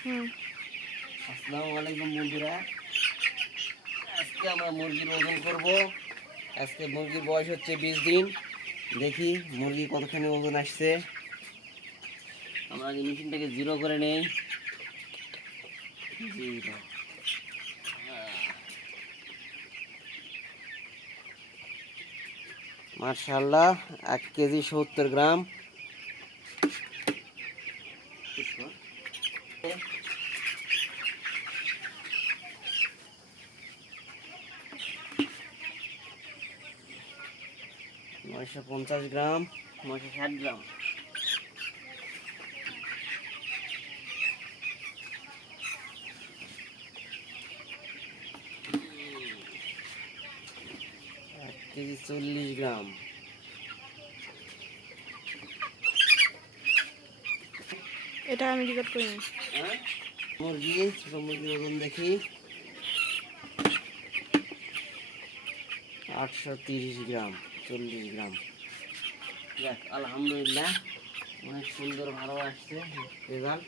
আসসালামু আলাইকুম বন্ধুরা, আজকে আমরা মুরগির ওজন করব। আজকে মুরগির বয়স হচ্ছে 20 দিন। দেখি মুরগি কতখানি ওজন আসছে। আমরা আগে মেশিনটাকে জিরো করে নেই। জিরো, মাশাআল্লাহ 1 কেজি 70 গ্রাম। 950 গ্রাম, 960 গ্রাম। কেজি 40 গ্রাম। এটা আমি রেকর্ড করি না। মুরগি, ছোট মুরগির ওজন দেখি 830 গ্রাম, 40 গ্রাম। যাক, আলহামদুলিল্লাহ অনেক সুন্দর ভালো আসছে রেজাল্ট।